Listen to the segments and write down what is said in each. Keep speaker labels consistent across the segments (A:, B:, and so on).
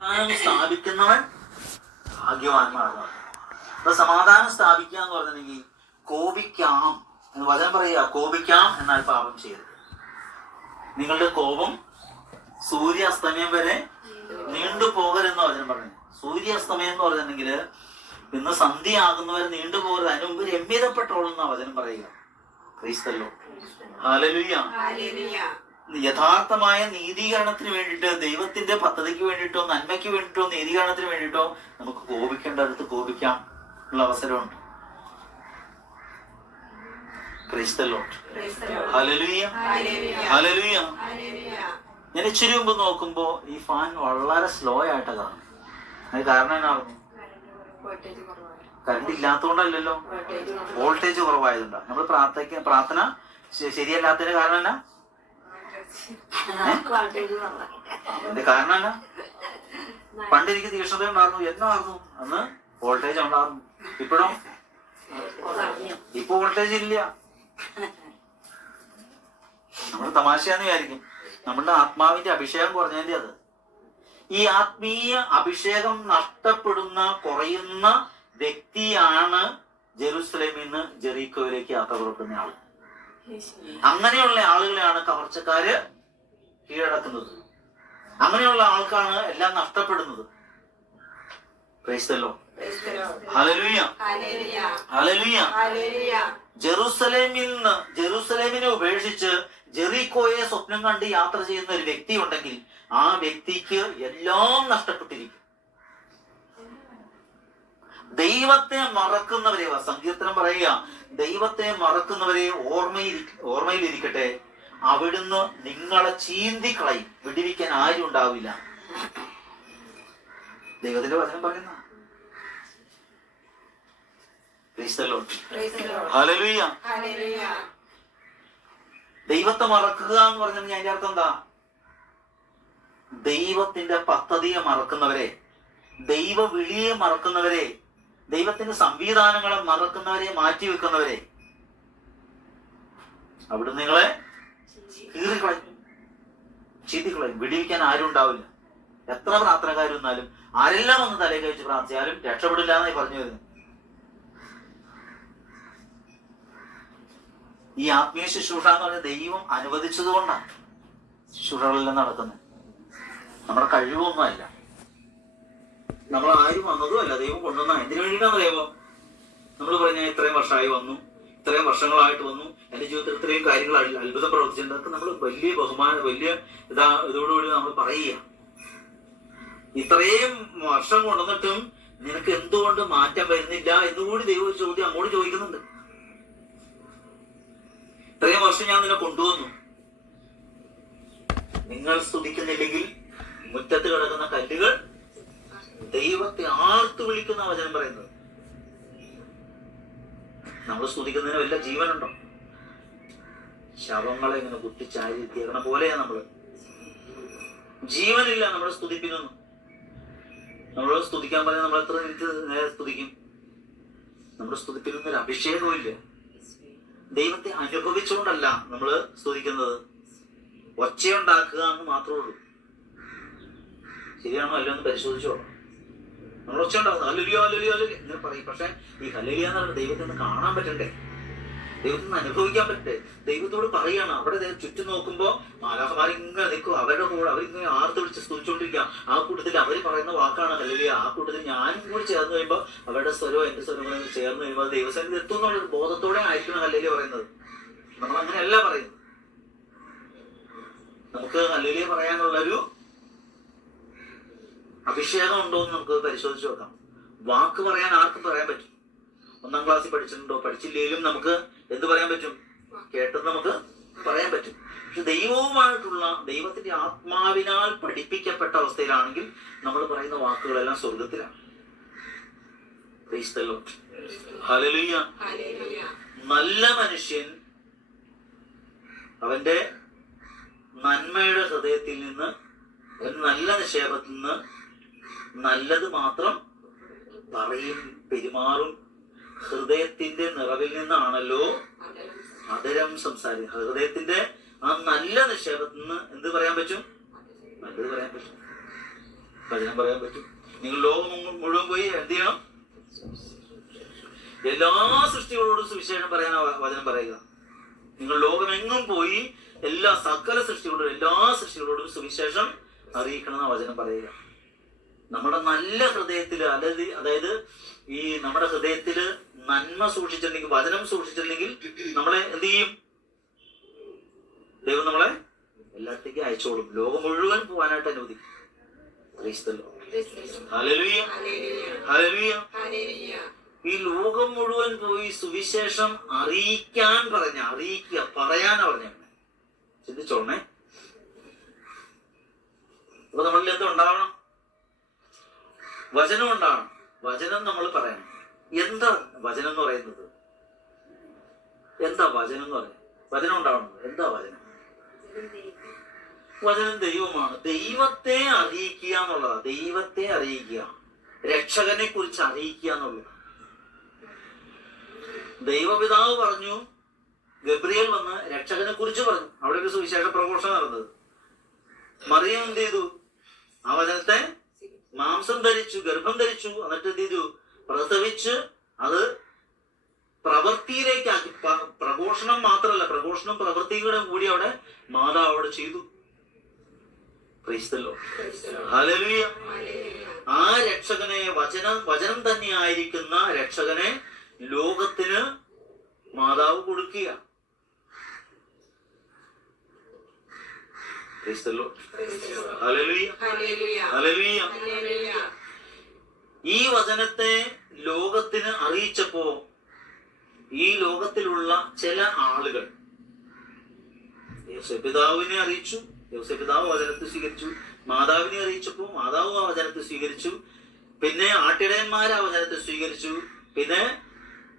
A: സമാധാനം സ്ഥാപിക്കുന്നവൻ ഭാഗ്യവാന്മാരാണ് അപ്പൊ സമാധാനം സ്ഥാപിക്കുക എന്ന് പറഞ്ഞിട്ടുണ്ടെങ്കിൽ കോപിക്കാം എന്ന് വചനം പറയുക. കോപിക്കാം എന്നാൽ പാപം ചെയ്യരുത്. നിങ്ങളുടെ കോപം സൂര്യാസ്തമയം വരെ നീണ്ടു പോകരുതെന്ന് വചനം പറഞ്ഞു സൂര്യാസ്തമയം എന്ന് പറഞ്ഞിട്ടുണ്ടെങ്കിൽ ഇന്ന് സന്ധ്യ ആകുന്നവരെ നീണ്ടു പോകരുത്. അതിനു മുമ്പ് രമ്യതപ്പെട്ടോളൂ എന്നാ വചനം പറയുക. ക്രൈസ്തല്ലോ ഹാലലുയ്യ യഥാർത്ഥമായ നീതീകരണത്തിന് വേണ്ടിയിട്ട് ദൈവത്തിന്റെ പദ്ധതിക്ക് വേണ്ടിയിട്ടോ നന്മയ്ക്ക് വേണ്ടിയിട്ടോ നീതീകരണത്തിന് വേണ്ടിയിട്ടോ നമുക്ക് കോപിക്കേണ്ട അടുത്ത് കോപിക്കാം ഉള്ള അവസരമുണ്ട്. ഞാൻ ഇച്ചിരി മുമ്പ് നോക്കുമ്പോ ഈ ഫാൻ വളരെ സ്ലോ ആയിട്ട് കാണും അത് കാരണം എന്നായിരുന്നു കറണ്ട് ഇല്ലാത്തതുകൊണ്ടല്ലല്ലോ വോൾട്ടേജ് കുറവായതുകൊണ്ടാണ് നമ്മൾ പ്രാർത്ഥന പ്രാർത്ഥന ശ- ശരിയല്ലാത്തതിന്റെ കാരണം എന്നാ? അതിന്റെ കാരണം എന്നാ പണ്ട് എനിക്ക് തീക്ഷ്ണത ഉണ്ടായിരുന്നു. എന്നായിരുന്നു? അന്ന് വോൾട്ടേജ് ഉണ്ടായിരുന്നു. ഇപ്പോഴോ ഇപ്പൊ വോൾട്ടേജ് ഇല്ല. നമ്മൾ തമാശയാന്ന് വിചാരിക്കും. നമ്മളുടെ ആത്മാവിന്റെ അഭിഷേകം കുറഞ്ഞതിന്റെ അത്. ഈ ആത്മീയ അഭിഷേകം നഷ്ടപ്പെടുന്ന കുറയുന്ന വ്യക്തിയാണ് ജെറുസലേമിൽ നിന്ന് ജെറീക്കോയിലേക്ക് യാത്ര പുറപ്പെടുന്ന ആൾ. അങ്ങനെയുള്ള ആളുകളെയാണ് കവർച്ചക്കാര് കീഴടക്കുന്നത്. അങ്ങനെയുള്ള ആൾക്കാണ് എല്ലാം നഷ്ടപ്പെടുന്നത്. ജെറുസലേമിൽ നിന്ന് ജെറുസലേമിനെ ഉപേക്ഷിച്ച് ജെറിക്കോയെ സ്വപ്നം കണ്ട് യാത്ര ചെയ്യുന്ന ഒരു വ്യക്തി ഉണ്ടെങ്കിൽ ആ വ്യക്തിക്ക് എല്ലാം നഷ്ടപ്പെട്ടിരിക്കും. ദൈവത്തെ മറക്കുന്നവരെ സങ്കീർത്തനം പറയുക ദൈവത്തെ മറക്കുന്നവരെ ഓർമ്മയിൽ ഓർമ്മയിലിരിക്കട്ടെ. അവിടുന്ന് നിങ്ങളെ ചീന്തിക്കളയും. വിടിവിക്കാൻ ആരും ഉണ്ടാവില്ല. ദൈവത്തിന്റെ വചനം പറയുന്ന? ദൈവത്തെ മറക്കുക എന്ന് പറഞ്ഞാൽ അതിന്റെ അർത്ഥം എന്താ? ദൈവത്തിന്റെ പദ്ധതിയെ മറക്കുന്നവരെ ദൈവ വിളിയെ മറക്കുന്നവരെ ദൈവത്തിന്റെ സംവിധാനങ്ങളെ മറക്കുന്നവരെ മാറ്റി വെക്കുന്നവരെ. അവിടെ നിങ്ങളെ കീറിക്കളയും. വിടിവിക്കാൻ ആരും ഉണ്ടാവില്ല. എത്ര പ്രാർത്ഥനക്കാരുന്നാലും ആരെല്ലാം ഒന്ന് തലേ കഴിച്ച് പ്രാർത്ഥിച്ചാലും രക്ഷപ്പെടില്ല എന്നായി പറഞ്ഞു വരുന്നത്. ഈ ആത്മീയ ശുശ്രൂഷ എന്ന് പറഞ്ഞ ദൈവം അനുവദിച്ചതുകൊണ്ടാണ് ശുശ്രൂഷകളെല്ലാം നടക്കുന്നത്. നമ്മുടെ കഴിവൊന്നുമല്ല. നമ്മൾ ആരും വന്നതും അല്ല. ദൈവം കൊണ്ടുവന്ന എന്തിനു വേണ്ടിയിട്ടാണ് ദൈവം? നമ്മൾ പറഞ്ഞ ഇത്രയും വർഷമായി വന്നു. ഇത്രയും വർഷങ്ങളായിട്ട് വന്നു. എന്റെ ജീവിതത്തിൽ ഇത്രയും കാര്യങ്ങൾ അത്ഭുതം പ്രവർത്തിച്ചിട്ടുണ്ട്. നമ്മൾ വലിയ ബഹുമാനം വലിയ ഇതാ ഇതോടുകൂടി നമ്മൾ പറയുക. ഇത്രയും വർഷം കൊണ്ടുവന്നിട്ടും നിനക്ക് എന്തുകൊണ്ട് മാറ്റം വരുന്നില്ല എന്നുകൂടി ദൈവം ചോദ്യം അങ്ങോട്ട് ചോദിക്കുന്നുണ്ട്. ഇത്രയും വർഷം ഞാൻ നിന്നെ കൊണ്ടുവന്നു. നിങ്ങൾ സ്തുതിക്കുന്നില്ലെങ്കിൽ മുറ്റത്ത് കിടക്കുന്ന കല്ലുകൾ ദൈവത്തെ ആർത്തു വിളിക്കുന്ന വചനം പറയുന്നത്. നമ്മൾ സ്തുതിക്കുന്നതിന് വല്ല ജീവനുണ്ടോ? ശവങ്ങളെ ഇങ്ങനെ കുത്തിച്ചാരി തീർണ പോലെയാ നമ്മൾ. ജീവനില്ല നമ്മൾ സ്തുതിപ്പിക്കുന്നു. നമ്മൾ സ്തുതിക്കാൻ പറഞ്ഞാൽ നമ്മൾ എത്ര മിനിറ്റ് നേരെ സ്തുതിക്കും? നമ്മൾ സ്തുതിപ്പിക്കുന്ന ഒരു അഭിഷേകവും ഇല്ല ദൈവത്തെ അനുഭവിച്ചുകൊണ്ടല്ല നമ്മൾ സ്തുതിക്കുന്നത്. ഒച്ചയുണ്ടാക്കുക എന്ന് മാത്രമേ ഉള്ളൂ. ശരിയാണോ അല്ലോ എന്ന് പരിശോധിച്ചോ നമ്മൾ ഒച്ച ഉണ്ടാകുന്നു അല്ലുലിയോ അല്ലുലിയോ അല്ലുലി ഇങ്ങനെ പറയും. പക്ഷെ ഈ ഹല്ലേലിയ എന്ന് പറയുന്നത് ദൈവത്തെ ഒന്ന് കാണാൻ പറ്റണ്ടേ? ദൈവത്തിൽ നിന്ന് അനുഭവിക്കാൻ പറ്റേ ദൈവത്തോട് പറയാണ്. അവിടെ ചുറ്റും നോക്കുമ്പോ മാലാഹമാർ ഇങ്ങനെ നിൽക്കും. അവരുടെ കൂടെ അവരിങ്ങനെ ആർത്ത് വിളിച്ച് സ്തുതിച്ചുകൊണ്ടിരിക്കുക ആ കൂട്ടത്തിൽ അവർ പറയുന്ന വാക്കാണ് ഹല്ലേലിയ. ആ കൂട്ടത്തിൽ ഞാനും കൂടി ചേർന്ന് കഴിയുമ്പോൾ അവരുടെ സ്വരവും എന്റെ സ്വരവും ചേർന്ന് കഴിയുമ്പോൾ ദൈവസന്നിധി എത്തും എന്നുള്ള ബോധത്തോടെ ആയിരിക്കണം ഹല്ലേലിയ പറയുന്നത്. നമ്മൾ അങ്ങനെയല്ല പറയുന്നത്. നമുക്ക് ഹല്ലേലിയ പറയാനുള്ളൊരു അഭിഷേകം ഉണ്ടോ എന്ന് നമുക്ക് പരിശോധിച്ച് നോക്കാം. വാക്ക് പറയാൻ ആർക്കും പറയാൻ പറ്റും. ഒന്നാം ക്ലാസ്സിൽ പഠിച്ചിട്ടുണ്ടോ? പഠിച്ചില്ലെങ്കിലും നമുക്ക് എന്ത് പറയാൻ പറ്റും? കേട്ടത് നമുക്ക് പറയാൻ പറ്റും. പക്ഷെ ദൈവവുമായിട്ടുള്ള ദൈവത്തിന്റെ ആത്മാവിനാൽ പഠിപ്പിക്കപ്പെട്ട അവസ്ഥയിലാണെങ്കിൽ നമ്മൾ പറയുന്ന വാക്കുകളെല്ലാം സ്വർഗത്തിലാണ്. നല്ല മനുഷ്യൻ അവന്റെ നന്മയുടെ ഹൃദയത്തിൽ നിന്ന് നല്ല നിക്ഷേപത്തിൽ നിന്ന് നല്ലത് മാത്രം പറയും പെരുമാറും. ഹൃദയത്തിന്റെ നിറവിൽ നിന്നാണല്ലോ അതരം സംസാരിക്കുക ഹൃദയത്തിന്റെ ആ നല്ല നിക്ഷേപത്തിൽ നിന്ന് എന്ത് പറയാൻ പറ്റും? നല്ലത് പറയാൻ പറ്റും. വചനം പറയാൻ പറ്റും. നിങ്ങൾ ലോകം മുഴുവൻ പോയി എന്ത് ചെയ്യണം? എല്ലാ സൃഷ്ടികളോടും സുവിശേഷം പറയാൻ വചനം പറയുക. നിങ്ങൾ ലോകമെങ്ങും പോയി എല്ലാ സകല സൃഷ്ടികളോടും എല്ലാ സൃഷ്ടികളോടും സുവിശേഷം അറിയിക്കണമെന്ന വചനം പറയുക. നമ്മുടെ നല്ല ഹൃദയത്തിൽ അതായത് അതായത് ഈ നമ്മുടെ ഹൃദയത്തിൽ നന്മ സൂക്ഷിച്ചിട്ടുണ്ടെങ്കിൽ വചനം സൂക്ഷിച്ചിട്ടുണ്ടെങ്കിൽ നമ്മളെ എന്ത് ചെയ്യും? ദൈവം നമ്മളെ എല്ലാത്തേക്കും അയച്ചോളും. ലോകം മുഴുവൻ പോകാനായിട്ട് അനുവദിക്കും. ഈ ലോകം മുഴുവൻ പോയി സുവിശേഷം അറിയിക്കാൻ പറഞ്ഞ അറിയിക്കുക പറയാനാ പറഞ്ഞ. ചിന്തിച്ചോണേ അപ്പൊ നമ്മളിൽ എന്ത് ഉണ്ടാവണം വചനം കൊണ്ടാണ്. വചനം നമ്മൾ പറയണം. എന്താ വചനം എന്ന് പറയുന്നത്? എന്താ വചനം എന്ന് പറയുന്നത്? വചനം ഉണ്ടാവുന്നത് എന്താ വചനം? വചനം ദൈവമാണ്. ദൈവത്തെ അറിയിക്കുക എന്നുള്ളതാണ് ദൈവത്തെ അറിയിക്കുക. രക്ഷകനെ കുറിച്ച് അറിയിക്കുക എന്നുള്ളത്. ദൈവപിതാവ് പറഞ്ഞു ഗബ്രിയൽ വന്ന് രക്ഷകനെ കുറിച്ച് പറഞ്ഞു. അവിടെ ഒരു സുവിശേഷ പ്രഘോഷണം നടന്നത്. മറിയം എന്ത് ചെയ്തു? ആ വചനത്തെ മാംസം ധരിച്ചു ഗർഭം ധരിച്ചു എന്നിട്ട് എന്ത് ചെയ്തു? പ്രസവിച്ച് അത് പ്രവൃത്തിയിലേക്കാക്കി പ- പ്രഘോഷണം മാത്രമല്ല പ്രഘോഷണം പ്രവൃത്തികളും കൂടി അവിടെ മാതാവ് അവിടെ ചെയ്തു. ക്രൈസ്തല്ലോ ഹല്ലേലൂയ ആ രക്ഷകനെ വചനം വചനം തന്നെ ആയിരിക്കുന്ന രക്ഷകനെ ലോകത്തിന് മാതാവ് കൊടുക്കുക ഈ വചനത്തെ ലോകത്തിന് അറിയിച്ചപ്പോ ഈ ലോകത്തിലുള്ള ചില ആളുകൾ യോസപിതാവിനെ അറിയിച്ചു യോസപിതാവ് വചനത്തെ സ്വീകരിച്ചു മാതാവിനെ അറിയിച്ചപ്പോ മാതാവ് ആ വചനത്തെ സ്വീകരിച്ചു പിന്നെ ആട്ടിടയന്മാർ ആ വചനത്തെ സ്വീകരിച്ചു പിന്നെ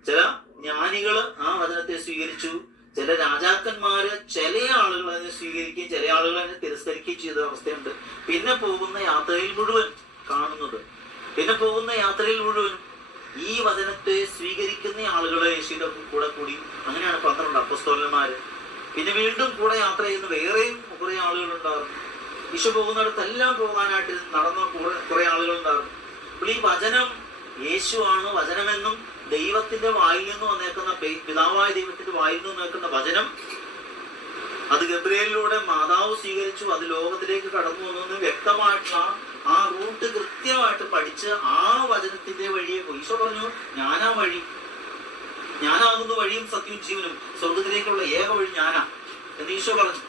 A: ചില ജ്ഞാനികൾ ആ വചനത്തെ സ്വീകരിച്ചു ചില രാജാക്കന്മാര് ചില ആളുകൾ അതിനെ സ്വീകരിക്കുകയും ചില ആളുകൾ അതിനെ തിരസ്കരിക്കുകയും ചെയ്ത അവസ്ഥയുണ്ട്. പിന്നെ പോകുന്ന യാത്രയിൽ മുഴുവൻ കാണുന്നത്. പിന്നെ പോകുന്ന യാത്രയിൽ മുഴുവൻ ഈ വചനത്തെ സ്വീകരിക്കുന്ന ആളുകളെ യേശുവിന്റെ കൂടെ കൂടി അങ്ങനെയാണ് പന്ത്രണ്ട് അപ്പസ്തോലന്മാര്. പിന്നെ വീണ്ടും കൂടെ യാത്ര ചെയ്യുന്ന വേറെയും കുറെ ആളുകൾ യേശു പോകുന്നിടത്തെല്ലാം പോകാനായിട്ട് നടന്ന കുറെ കുറെ ആളുകൾ ഉണ്ടായിരുന്നു അപ്പോൾ ഈ വചനം യേശുവാണ് വചനമെന്നും ദൈവത്തിന്റെ വായിൽ നിന്ന് വന്നേക്കുന്ന പിതാവായ ദൈവത്തിന്റെ വായിൽ നിന്ന് വന്നേക്കുന്ന വചനം അത് ഗബ്രിയേലിലൂടെ മാതാവ് സ്വീകരിച്ചു അത് ലോകത്തിലേക്ക് കടന്നു വന്നു വ്യക്തമായിട്ടുള്ള ആ- റൂട്ട് കൃത്യമായിട്ട് പഠിച്ച് ആ വചനത്തിന്റെ വഴിയെ ഈശോ പറഞ്ഞു ഞാനാ വഴി. ഞാനാകുന്ന വഴിയും സത്യവും ജീവനും. സ്വർഗത്തിലേക്കുള്ള ഏക വഴി ഞാനാ. എന്ന് ഈശോ പറഞ്ഞു.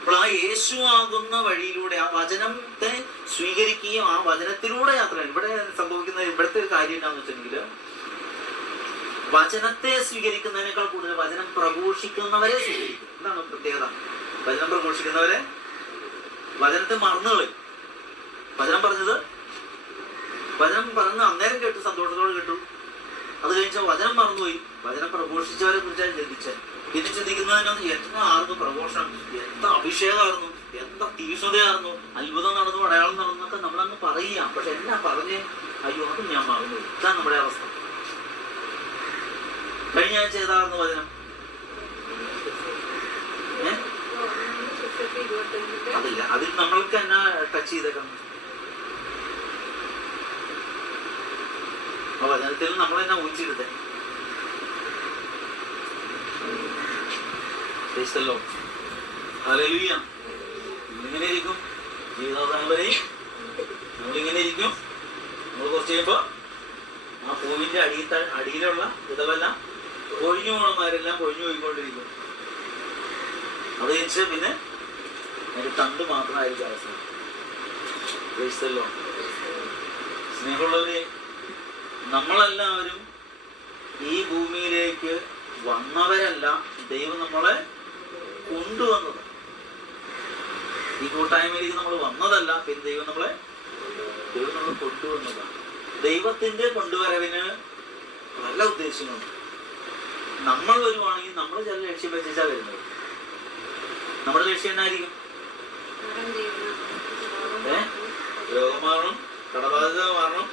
A: അപ്പോൾ ആ യേശു ആകുന്ന വഴിയിലൂടെ ആ വചനത്തെ സ്വീകരിക്കുകയും ആ വചനത്തിലൂടെ യാത്ര ഇവിടെ സംഭവിക്കുന്ന ഇവിടുത്തെ ഒരു കാര്യം എന്താണെന്ന് വെച്ചിട്ടുണ്ടെങ്കിൽ വചനത്തെ സ്വീകരിക്കുന്നതിനേക്കാൾ കൂടുതൽ വചനം പ്രഘോഷിക്കുന്നവരെ സ്വീകരിക്കും. എന്താണ് പ്രത്യേകത. വചനം പ്രഘോഷിക്കുന്നവരെ വചനത്തെ മറന്നുകളയും വചനം പറഞ്ഞത് വചനം പറഞ്ഞ് അന്നേരം കേട്ടു സന്തോഷത്തോടെ കേട്ടു. അത് കഴിഞ്ഞാൽ വചനം മറന്നുപോയി. വചനം പ്രഘോഷിച്ചവരെ കുറിച്ചാണ് ചിന്തിച്ചത് ഇത് ചിന്തിക്കുന്നതിനൊന്ന് എന്നായിരുന്നു പ്രഘോഷണം എന്ത് അഭിഷേകമായിരുന്നു എന്താ തീഷ്ണതയായിരുന്നു അത്ഭുതം നടന്നു അടയാളം നടന്നു എന്നൊക്കെ നമ്മളങ്ങ് പറയുക പക്ഷെ എന്നാ പറഞ്ഞേ അയ്യോ അത് ഞാൻ മറന്നു ഇതാണ് നമ്മുടെ അവസ്ഥ. കഴിഞ്ഞ ആഴ്ച ഏതാണെന്ന് വചനം അതില്ല. അതിൽ നമ്മൾക്ക് എന്നാ ടച്ച് ചെയ്തേക്കണം? ആ വചനത്തിൽ നമ്മൾ തന്നെ ഊഹിച്ചെടുത്തേ ക്രൈസ്തല്ലോ ഇങ്ങനെ ഇരിക്കും. ജീവിതാവസാനം വരെയും നമ്മളിങ്ങനെ ഇരിക്കും. നമ്മൾ കുറച്ച് കഴിയുമ്പോ ആ പൂവിന്റെ അടിയിൽ അടിയിലുള്ള ഇതവെല്ലാം കൊഴിഞ്ഞു പോണമാരെല്ലാം കൊഴിഞ്ഞു പോയിക്കൊണ്ടിരിക്കും. അത് കഴിഞ്ഞ് പിന്നെ അതിന്റെ തണ്ട് മാത്രമായിരിക്കും അവസ്ഥ ക്രൈസ്തല്ലോ സ്നേഹമുള്ളവരെ നമ്മളെല്ലാവരും ഈ ഭൂമിയിലേക്ക് വന്നവരല്ല ദൈവം നമ്മളെ കൊണ്ടുവന്നത്. ഈ കൂട്ടായ്മയിലേക്ക് നമ്മൾ വന്നതല്ല പിന്നെ ദൈവം നമ്മളെ ദൈവം നമ്മളെ കൊണ്ടുവന്നതാണ്. ദൈവത്തിന്റെ കൊണ്ടുവരവിന് നല്ല ഉദ്ദേശങ്ങളുണ്ട്. നമ്മൾ വരുവാണെങ്കിൽ നമ്മൾ ചില ലക്ഷ്യം വെച്ചാ വരുന്നത്. നമ്മുടെ ലക്ഷ്യം എന്നായിരിക്കും? രോഗം മാറണം കടബാധ്യത മാറണം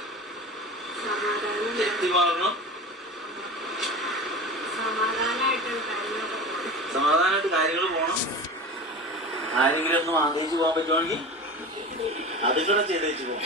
A: തെറ്റി മാറണം സമാധാനമായിട്ട് കാര്യങ്ങൾ പോകണം ആരെങ്കിലും ഒന്ന് ആഗ്രഹിച്ചു പോകാൻ പറ്റുവാണെങ്കിൽ അതും കൂടെ പോകണം